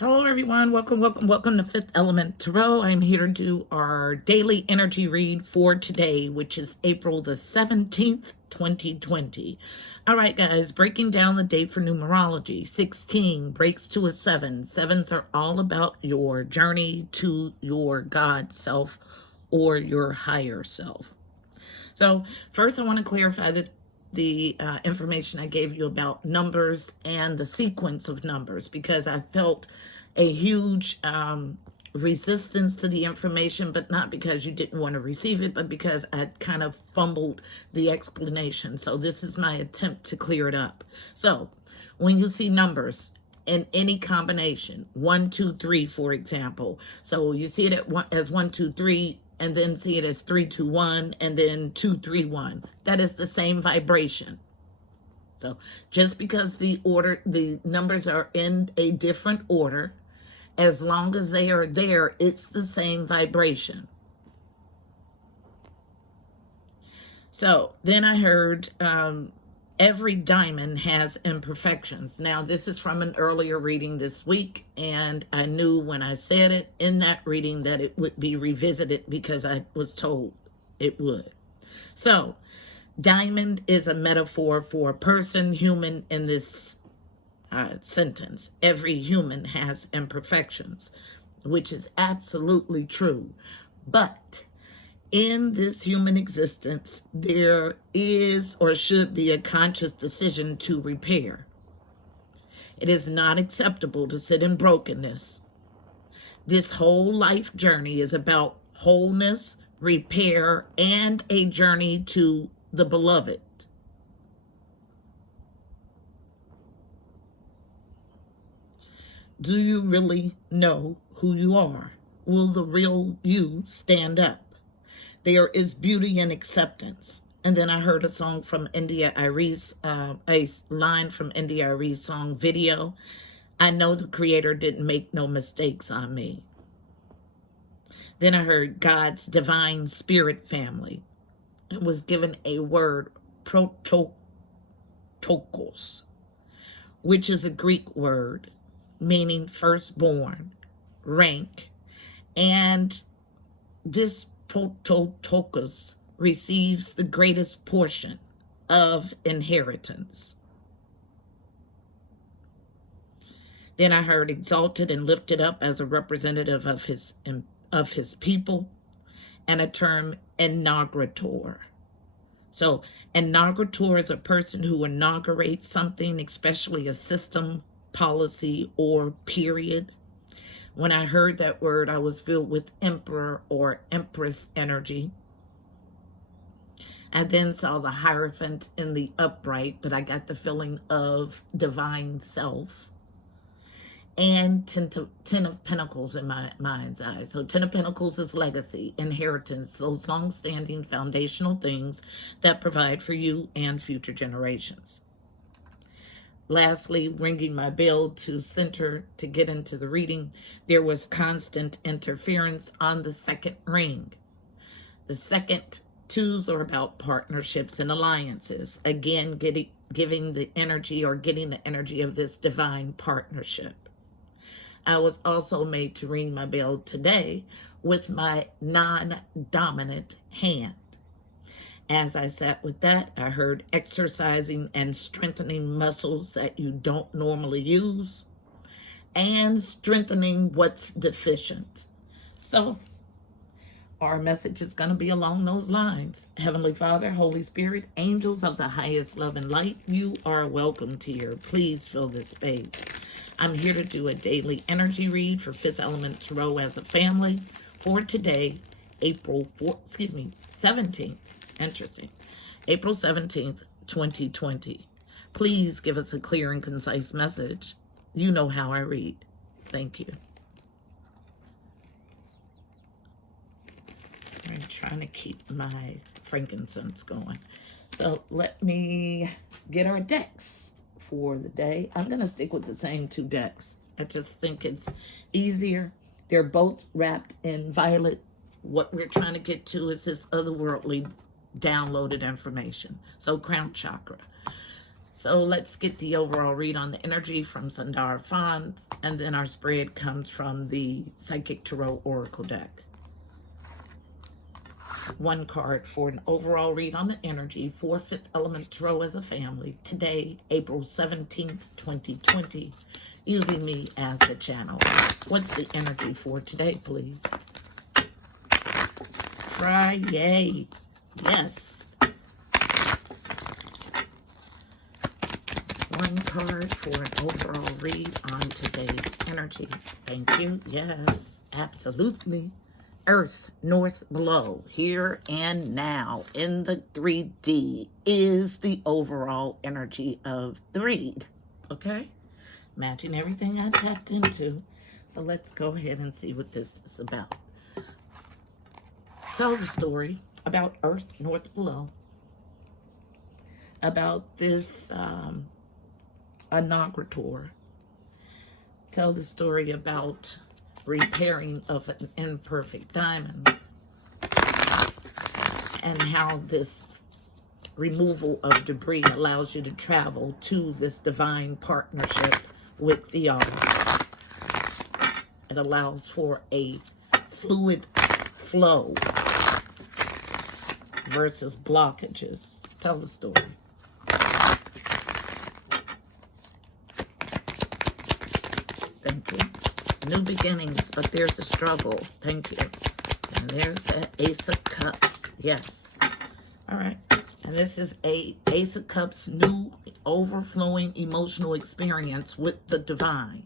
Hello, everyone. Welcome to Fifth Element Tarot. I'm here to do our daily energy read for today, which is April the 17th, 2020. All right, guys, breaking down the date for numerology. 16 breaks to a 7. Sevens are all about your journey to your God self or your higher self. So, first, I want to clarify that the information I gave you about numbers and the sequence of numbers, because I felt a huge resistance to the information, but not because you didn't want to receive it, but because I kind of fumbled the explanation. So this is my attempt to clear it up. So when you see numbers in any combination, 1, 2, 3, for example, so you see it as 1, 2, 3, and then see it as 3, 2, 1, and then 2, 3, 1. That is the same vibration. So just because the numbers are in a different order, as long as they are there, it's the same vibration. So then I heard every diamond has imperfections. Now, this is from an earlier reading this week, and I knew when I said it in that reading that it would be revisited because I was told it would. So, diamond is a metaphor for a person, human in this sentence. Every human has imperfections, which is absolutely true. But in this human existence, there is or should be a conscious decision to repair. It is not acceptable to sit in brokenness. This whole life journey is about wholeness, repair, and a journey to the beloved. Do you really know who you are? Will the real you stand up? There is beauty in acceptance. And then I heard a song from India Irie's, a line from India Irie's song, Video. I know the Creator didn't make no mistakes on me. Then I heard God's divine spirit family. It was given a word, protokos, which is a Greek word meaning firstborn, rank, and this prototokos receives the greatest portion of inheritance. Then I heard exalted and lifted up as a representative of his people, and a term inaugurator. So inaugurator is a person who inaugurates something, especially a system, policy, or period. When I heard that word, I was filled with emperor or empress energy. I then saw the Hierophant in the upright, but I got the feeling of divine self. And Ten of Pentacles in my mind's eye. So Ten of Pentacles is legacy, inheritance, those long-standing foundational things that provide for you and future generations. Lastly, ringing my bell to center to get into the reading, there was constant interference on the second ring. The second twos are about partnerships and alliances. Again, giving the energy or getting the energy of this divine partnership. I was also made to ring my bell today with my non-dominant hand. As I sat with that, I heard exercising and strengthening muscles that you don't normally use, and strengthening what's deficient. So our message is going to be along those lines. Heavenly Father, Holy Spirit, angels of the highest love and light, you are welcomed here. Please fill this space. I'm here to do a daily energy read for Fifth Element Tarot as a family for today, April 17th. Interesting. April 17th, 2020. Please give us a clear and concise message. You know how I read. Thank you. I'm trying to keep my frankincense going. So let me get our decks for the day. I'm going to stick with the same two decks. I just think it's easier. They're both wrapped in violet. What we're trying to get to is this otherworldly downloaded information. So crown chakra. So let's get the overall read on the energy from Sundar Fons, and then our spread comes from the Psychic Tarot Oracle deck. One card for an overall read on the energy for Fifth Element Tarot as a family. Today, April 17th, 2020, using me as the channel. What's the energy for today, please? Friday. Yes. One card for an overall read on today's energy. Thank you. Yes, absolutely. Earth, north, below, here and now in the 3D is the overall energy of the read. Okay? Matching everything I tapped into. So let's go ahead and see what this is about. Tell the story about Earth, north, below. About this inaugurator. Tell the story about repairing of an imperfect diamond and how this removal of debris allows you to travel to this divine partnership with the other. It allows for a fluid flow versus blockages. Tell the story. Thank you. New beginnings, but there's a struggle. Thank you. And there's the Ace of Cups. Yes. All right. And this is a Ace of Cups, new overflowing emotional experience with the divine.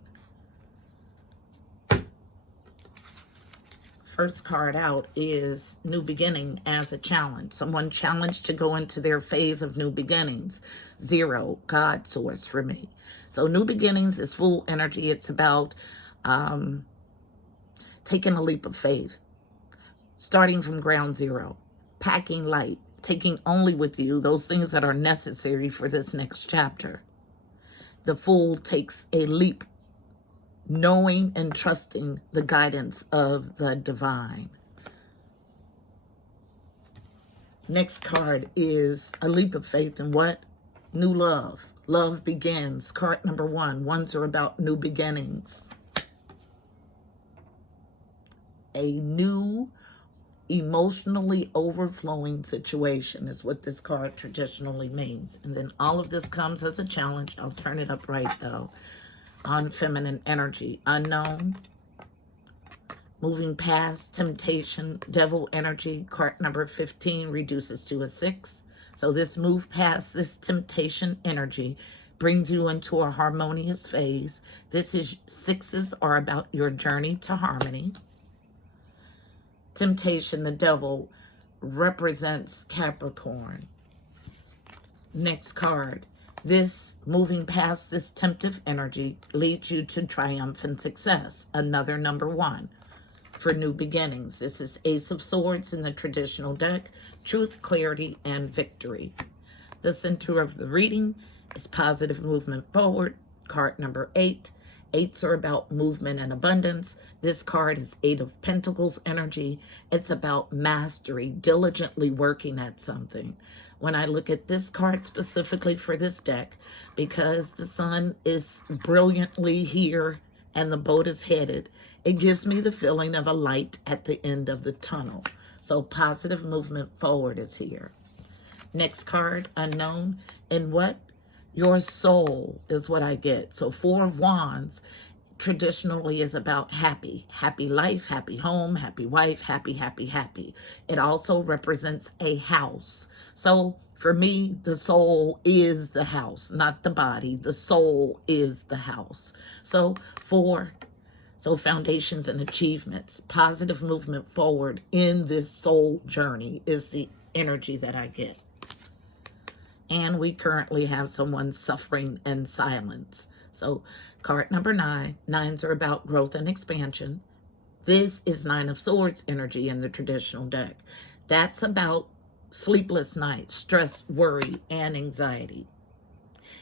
First card out is new beginning as a challenge. Someone challenged to go into their phase of new beginnings. 0, God source for me. So new beginnings is full energy. It's about taking a leap of faith, starting from ground zero, packing light, taking only with you those things that are necessary for this next chapter. The Fool takes a leap, knowing and trusting the guidance of the divine. Next card is a leap of faith in what? New love. Love begins. Card number 1. Ones are about new beginnings. A new emotionally overflowing situation is what this card traditionally means. And then all of this comes as a challenge. I'll turn it up right though. On feminine energy. Unknown. Moving past temptation. Devil energy. Card number 15 reduces to a 6. So this move past this temptation energy brings you into a harmonious phase. This is 6s are about your journey to harmony. Temptation, the devil, represents Capricorn. Next card. This moving past this temptive energy leads you to triumphant success. Another number 1 for new beginnings. This is Ace of Swords in the traditional deck. Truth, clarity, and victory. The center of the reading is positive movement forward. Card number 8. 8s are about movement and abundance. This card is 8 of Pentacles energy. It's about mastery, diligently working at something. When I look at this card specifically for this deck, because the sun is brilliantly here and the boat is headed, it gives me the feeling of a light at the end of the tunnel. So positive movement forward is here. Next card, unknown. And what? Your soul is what I get. So 4 of Wands traditionally is about happy. Happy life, happy home, happy wife, happy, happy, happy. It also represents a house. So for me, the soul is the house, not the body. The soul is the house. So foundations and achievements, positive movement forward in this soul journey is the energy that I get. And we currently have someone suffering in silence. So card number 9. 9s are about growth and expansion. This is 9 of Swords energy in the traditional deck. That's about sleepless nights, stress, worry, and anxiety.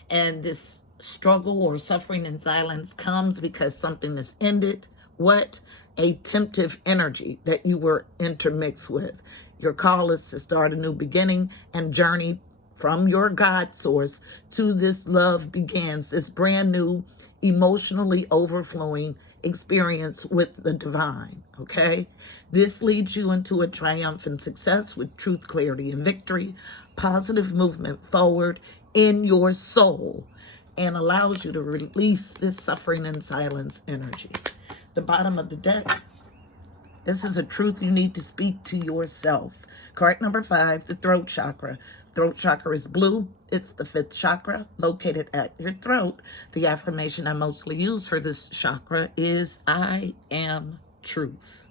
And this struggle or suffering in silence comes because something is ended. What? A temptive energy that you were intermixed with. Your call is to start a new beginning and journey from your God source to this love begins, this brand new, emotionally overflowing experience with the divine, okay? This leads you into a triumphant success with truth, clarity, and victory, positive movement forward in your soul, and allows you to release this suffering and silence energy. The bottom of the deck, this is a truth you need to speak to yourself. Card number 5, the throat chakra. Throat chakra is blue. It's the 5th chakra located at your throat. The affirmation I mostly use for this chakra is I am truth.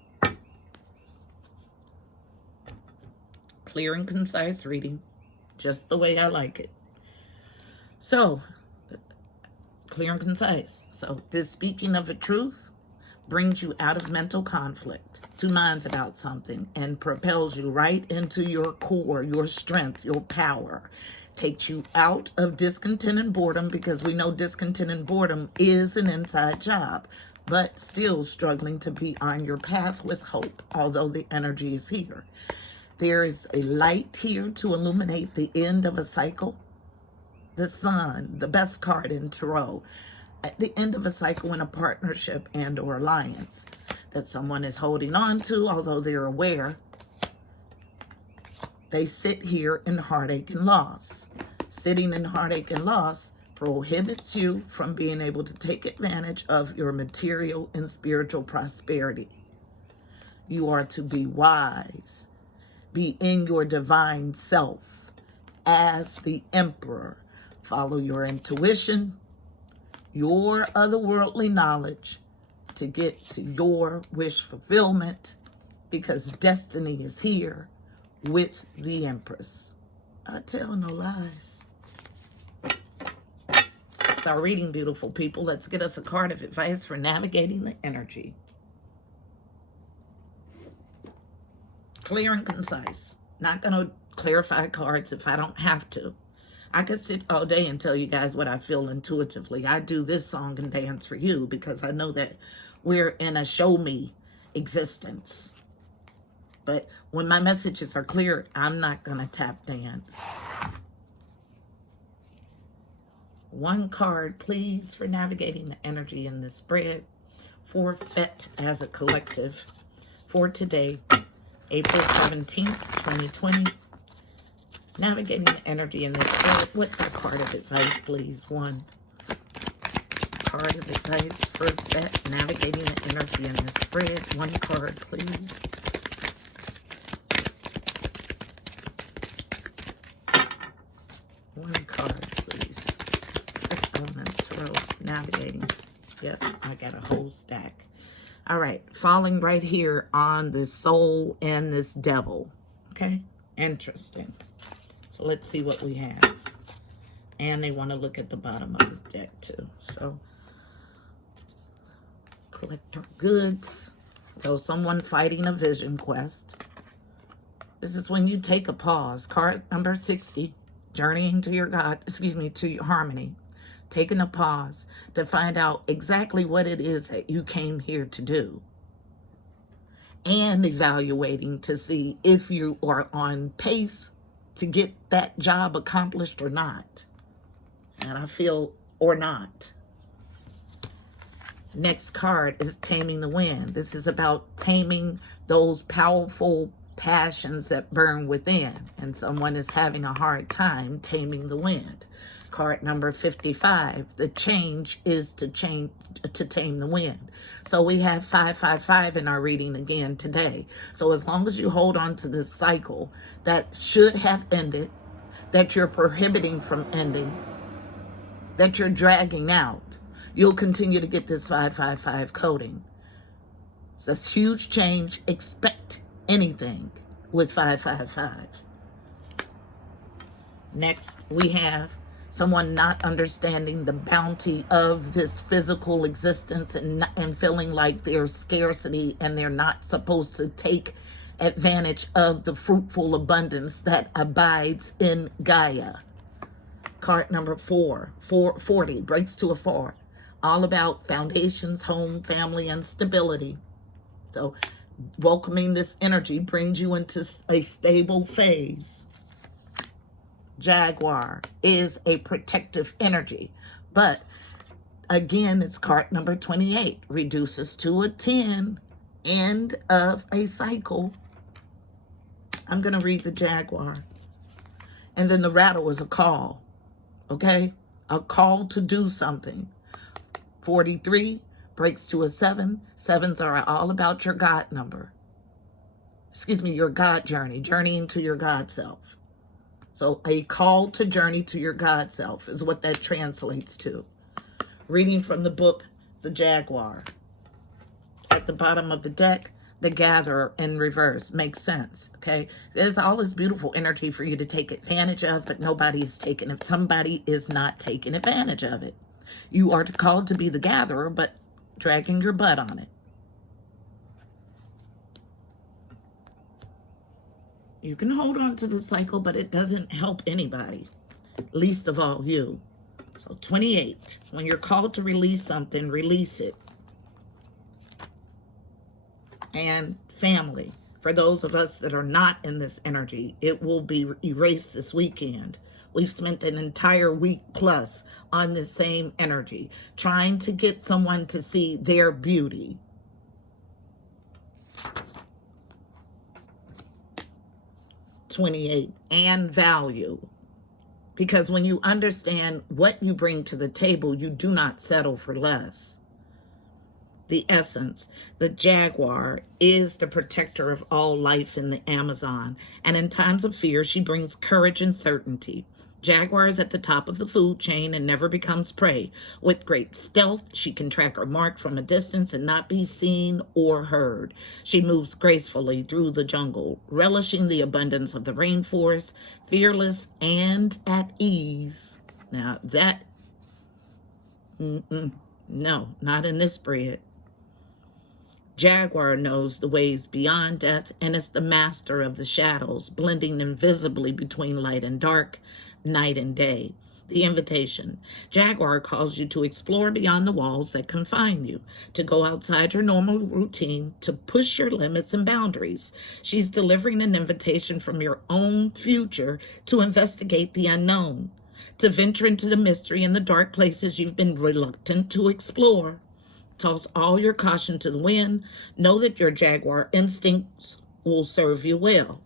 Clear and concise reading, just the way I like it. So, clear and concise. So, this speaking of a truth brings you out of mental conflict, two minds about something, and propels you right into your core, your strength, your power. Takes you out of discontent and boredom, because we know discontent and boredom is an inside job, but still struggling to be on your path with hope, although the energy is here. There is a light here to illuminate the end of a cycle. The Sun, the best card in Tarot. At the end of a cycle in a partnership and or alliance that someone is holding on to, although they're aware, they sit here in heartache and loss. Sitting in heartache and loss prohibits you from being able to take advantage of your material and spiritual prosperity. You are to be wise, be in your divine self as the emperor. Follow your intuition, your otherworldly knowledge to get to your wish fulfillment, because destiny is here with the Empress. I tell no lies. It's our reading, beautiful people. Let's get us a card of advice for navigating the energy. Clear and concise. Not going to clarify cards if I don't have to. I could sit all day and tell you guys what I feel intuitively. I do this song and dance for you because I know that we're in a show me existence. But when my messages are clear, I'm not going to tap dance. One card, please, for navigating the energy in this spread for FET as a collective for today, April 17th, 2020. Navigating the energy in this spread. What's our card of advice, please? One card of advice for that. Navigating the energy in this spread. One card, please. One card, please. Elements, row, navigating. Yep, I got a whole stack. All right, falling right here on this soul and this devil. Okay, interesting. So let's see what we have. And they want to look at the bottom of the deck too. So collect our goods. So someone fighting a vision quest. This is when you take a pause. Card number 60. Journeying to your God, to your harmony. Taking a pause to find out exactly what it is that you came here to do. And evaluating to see if you are on pace to get that job accomplished or not. And I feel or not. Next card is Taming the Wind. This is about taming those powerful passions that burn within. And someone is having a hard time taming the wind. Card number 55. The change is to tame the wind. So we have 555 in our reading again today. So as long as you hold on to this cycle that should have ended, that you're prohibiting from ending, that you're dragging out, you'll continue to get this 555 coding. It's a huge change. Expect anything with 555. Next, we have someone not understanding the bounty of this physical existence and feeling like there's scarcity and they're not supposed to take advantage of the fruitful abundance that abides in Gaia. Card number 40, breaks to a 4. All about foundations, home, family, and stability. So welcoming this energy brings you into a stable phase. Jaguar is a protective energy. But again, it's card number 28. Reduces to a 10. End of a cycle. I'm going to read the Jaguar. And then the rattle is a call. Okay? A call to do something. 43 breaks to a 7. 7s are all about your God number. Excuse me, your God journey. Journeying to your God self. So a call to journey to your God self is what that translates to. Reading from the book, The Jaguar. At the bottom of the deck, the Gatherer in reverse. Makes sense, okay? There's all this beautiful energy for you to take advantage of, but nobody is taking it. Somebody is not taking advantage of it. You are called to be the gatherer, but dragging your butt on it. You can hold on to the cycle, but it doesn't help anybody, least of all you. So 28, when you're called to release something, release it. And family, for those of us that are not in this energy, it will be erased this weekend. We've spent an entire week plus on this same energy, trying to get someone to see their beauty. $28 and value. Because when you understand what you bring to the table, you do not settle for less. The essence, the Jaguar is the protector of all life in the Amazon. And in times of fear, she brings courage and certainty. Jaguar is at the top of the food chain and never becomes prey. With great stealth, she can track her mark from a distance and not be seen or heard. She moves gracefully through the jungle, relishing the abundance of the rainforest, fearless and at ease. Now that, no, not in this bread. Jaguar knows the ways beyond death and is the master of the shadows, blending invisibly between light and dark, night and day. The invitation. Jaguar calls you to explore beyond the walls that confine you, to go outside your normal routine, to push your limits and boundaries. She's delivering an invitation from your own future to investigate the unknown, to venture into the mystery and the dark places you've been reluctant to explore. Toss all your caution to the wind. Know that your Jaguar instincts will serve you well.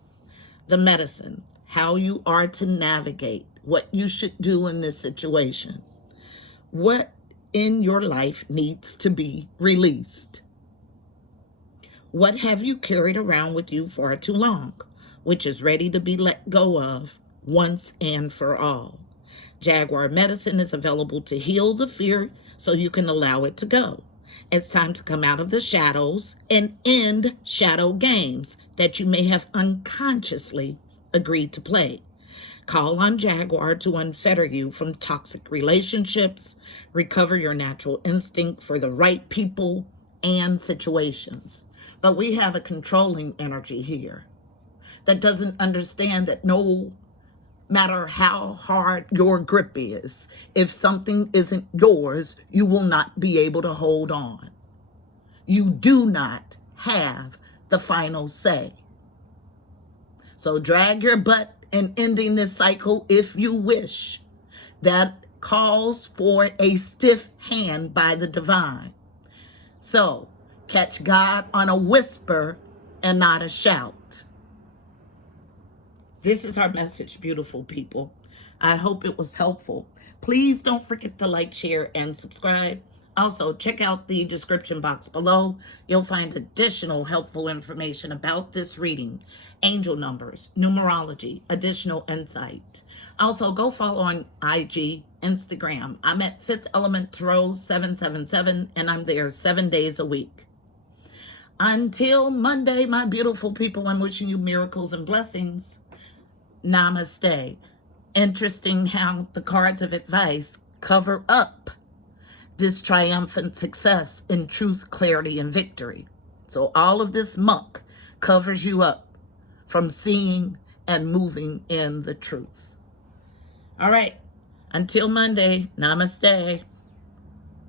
The medicine. How you are to navigate. What you should do in this situation. What in your life needs to be released. What have you carried around with you far too long, which is ready to be let go of once and for all. Jaguar medicine is available to heal the fear so you can allow it to go. It's time to come out of the shadows and end shadow games that you may have unconsciously agreed to play. Call on Jaguar to unfetter you from toxic relationships, recover your natural instinct for the right people and situations. But we have a controlling energy here that doesn't understand that no matter how hard your grip is, if something isn't yours, you will not be able to hold on. You do not have the final say. So drag your butt in ending this cycle if you wish. That calls for a stiff hand by the divine. So catch God on a whisper and not a shout. This is our message, beautiful people. I hope it was helpful. Please don't forget to like, share, and subscribe. Also, check out the description box below. You'll find additional helpful information about this reading, angel numbers, numerology, additional insight. Also, go follow on IG, Instagram. I'm at 5th Element Tarot 777, and I'm there 7 days a week. Until Monday, my beautiful people, I'm wishing you miracles and blessings. Namaste. Interesting how the cards of advice cover up this triumphant success in truth, clarity, and victory. So all of this muck covers you up from seeing and moving in the truth. All right. Until Monday, namaste.